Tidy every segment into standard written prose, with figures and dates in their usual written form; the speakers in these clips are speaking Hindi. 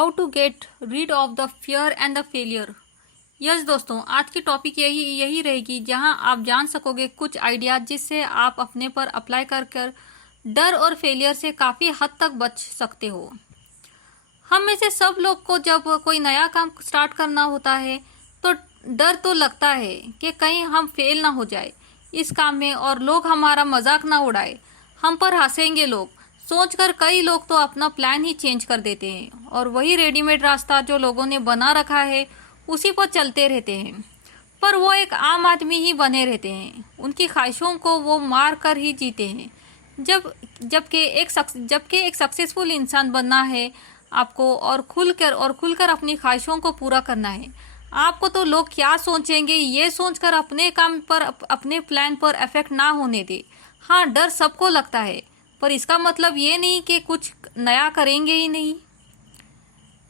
How to get rid of the fear and the failure. Yes दोस्तों, आज की टॉपिक यही रहेगी जहां आप जान सकोगे कुछ आइडियाज जिससे आप अपने पर अप्लाई कर डर और फेलियर से काफ़ी हद तक बच सकते हो। हम में से सब लोग को जब कोई नया काम स्टार्ट करना होता है तो डर तो लगता है कि कहीं हम फेल ना हो जाए इस काम में और लोग हमारा मजाक ना उड़ाए, हम पर हंसेंगे लोग सोचकर कई लोग तो अपना प्लान ही चेंज कर देते हैं और वही रेडीमेड रास्ता जो लोगों ने बना रखा है उसी पर चलते रहते हैं। पर वो एक आम आदमी ही बने रहते हैं, उनकी ख्वाहिशों को वो मार कर ही जीते हैं। जबकि एक सक्सेसफुल इंसान बनना है आपको और खुलकर अपनी ख्वाहिशों को पूरा करना है। आपको तो लोग क्या सोचेंगे ये सोचकर अपने काम पर अपने प्लान पर इफेक्ट ना होने दे। हाँ, डर सबको लगता है, पर इसका मतलब ये नहीं कि कुछ नया करेंगे ही नहीं।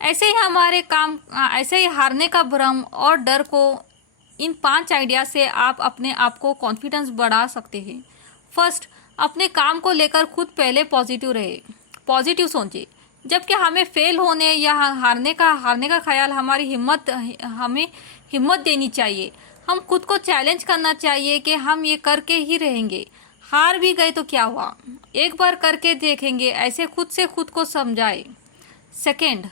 ऐसे ही हारने का भ्रम और डर को इन 5 आइडिया से आप अपने आप को कॉन्फिडेंस बढ़ा सकते हैं। फर्स्ट, अपने काम को लेकर खुद पहले पॉजिटिव रहे, पॉजिटिव सोचिए। जबकि हमें फेल होने या हारने का ख्याल हमें हिम्मत देनी चाहिए। हम खुद को चैलेंज करना चाहिए कि हम ये करके ही रहेंगे, हार भी गए तो क्या हुआ, एक बार करके देखेंगे, ऐसे खुद से खुद को समझाए। सेकेंड,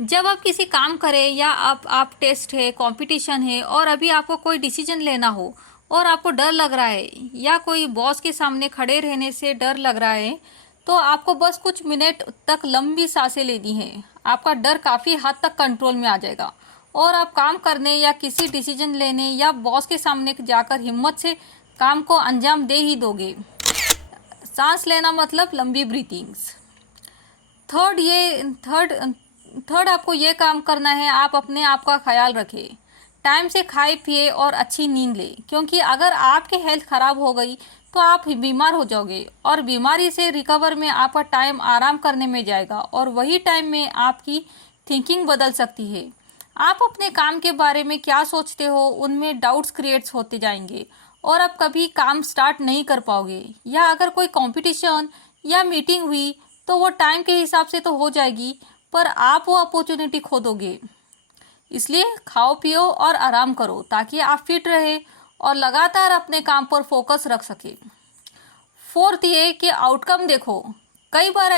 जब आप किसी काम करें या आप टेस्ट है, कंपटीशन है और अभी आपको कोई डिसीजन लेना हो और आपको डर लग रहा है या कोई बॉस के सामने खड़े रहने से डर लग रहा है, तो आपको बस कुछ मिनट तक लंबी सांसें लेनी है। आपका डर काफ़ी हद तक कंट्रोल में आ जाएगा और आप काम करने या किसी डिसीजन लेने या बॉस के सामने जाकर हिम्मत से काम को अंजाम दे ही दोगे। सांस लेना मतलब लंबी ब्रीथिंग्स। थर्ड आपको ये काम करना है, आप अपने आप का ख्याल रखें, टाइम से खाए पिए और अच्छी नींद लें, क्योंकि अगर आपकी हेल्थ ख़राब हो गई तो आप बीमार हो जाओगे और बीमारी से रिकवर में आपका टाइम आराम करने में जाएगा और वही टाइम में आपकी थिंकिंग बदल सकती है। आप अपने काम के बारे में क्या सोचते हो उनमें डाउट्स क्रिएट्स होते जाएंगे और आप कभी काम स्टार्ट नहीं कर पाओगे। या अगर कोई कंपटीशन या मीटिंग हुई तो वो टाइम के हिसाब से तो हो जाएगी, पर आप वो अपॉर्चुनिटी खो दोगे। इसलिए खाओ पियो और आराम करो ताकि आप फिट रहे और लगातार अपने काम पर फोकस रख सके। फोर्थ, ये कि आउटकम देखो। कई बार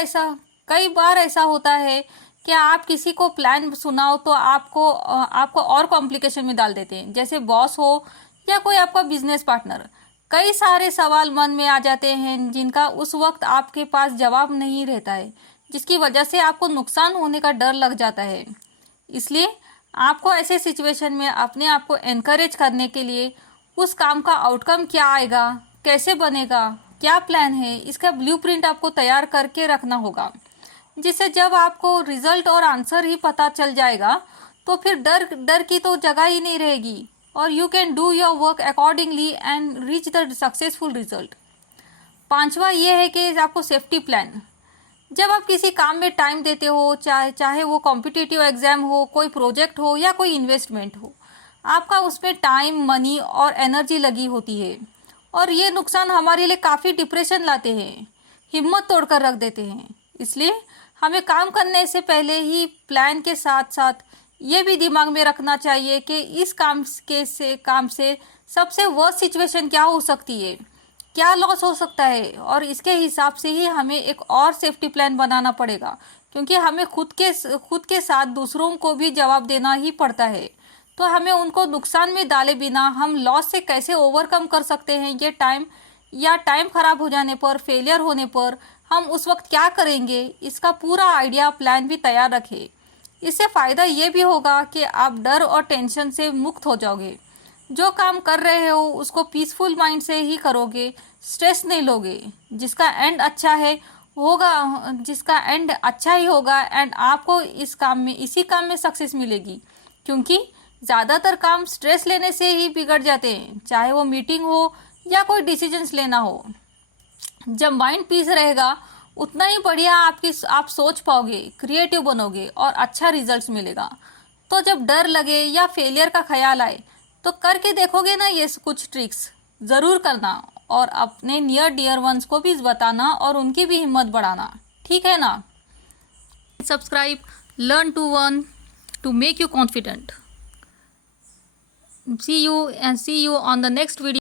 ऐसा होता है कि आप किसी को प्लान सुनाओ तो आपको और कॉम्प्लिकेशन में डाल देते हैं, जैसे बॉस हो या कोई आपका बिजनेस पार्टनर। कई सारे सवाल मन में आ जाते हैं जिनका उस वक्त आपके पास जवाब नहीं रहता है, जिसकी वजह से आपको नुकसान होने का डर लग जाता है। इसलिए आपको ऐसे सिचुएशन में अपने आप को एनकरेज करने के लिए उस काम का आउटकम क्या आएगा, कैसे बनेगा, क्या प्लान है, इसका ब्लूप्रिंट आपको तैयार करके रखना होगा, जिससे जब आपको रिजल्ट और आंसर ही पता चल जाएगा तो फिर डर की तो जगह ही नहीं रहेगी और you can do your work accordingly and reach the successful result. 5वां ये है कि आपको सेफ्टी प्लान। जब आप किसी काम में टाइम देते हो, चाहे वो कॉम्पिटिटिव एग्जाम हो, कोई प्रोजेक्ट हो या कोई इन्वेस्टमेंट हो, आपका उसमें टाइम, मनी और एनर्जी लगी होती है और ये नुकसान हमारे लिए काफ़ी डिप्रेशन लाते हैं, हिम्मत तोड़कर रख देते हैं। इसलिए हमें काम करने से पहले ही प्लान के साथ साथ ये भी दिमाग में रखना चाहिए कि इस काम से सबसे वर्स्ट सिचुएशन क्या हो सकती है, क्या लॉस हो सकता है और इसके हिसाब से ही हमें एक और सेफ्टी प्लान बनाना पड़ेगा, क्योंकि हमें खुद के साथ दूसरों को भी जवाब देना ही पड़ता है। तो हमें उनको नुकसान में डाले बिना हम लॉस से कैसे ओवरकम कर सकते हैं, ये टाइम खराब हो जाने पर, फेलियर होने पर हम उस वक्त क्या करेंगे, इसका पूरा आइडिया प्लान भी तैयार रखें। इससे फ़ायदा ये भी होगा कि आप डर और टेंशन से मुक्त हो जाओगे। जो काम कर रहे हो उसको पीसफुल माइंड से ही करोगे, स्ट्रेस नहीं लोगे, जिसका एंड अच्छा ही होगा एंड आपको इसी काम में सक्सेस मिलेगी, क्योंकि ज़्यादातर काम स्ट्रेस लेने से ही बिगड़ जाते हैं, चाहे वो मीटिंग हो या कोई डिसीजंस लेना हो। जब माइंड पीस रहेगा उतना ही बढ़िया आप सोच पाओगे, क्रिएटिव बनोगे और अच्छा रिजल्ट्स मिलेगा। तो जब डर लगे या फेलियर का ख्याल आए तो करके देखोगे ना, ये कुछ ट्रिक्स ज़रूर करना और अपने नियर डियर वंस को भी बताना और उनकी भी हिम्मत बढ़ाना, ठीक है ना। subscribe, learn to earn to make you confident. See you on the next video.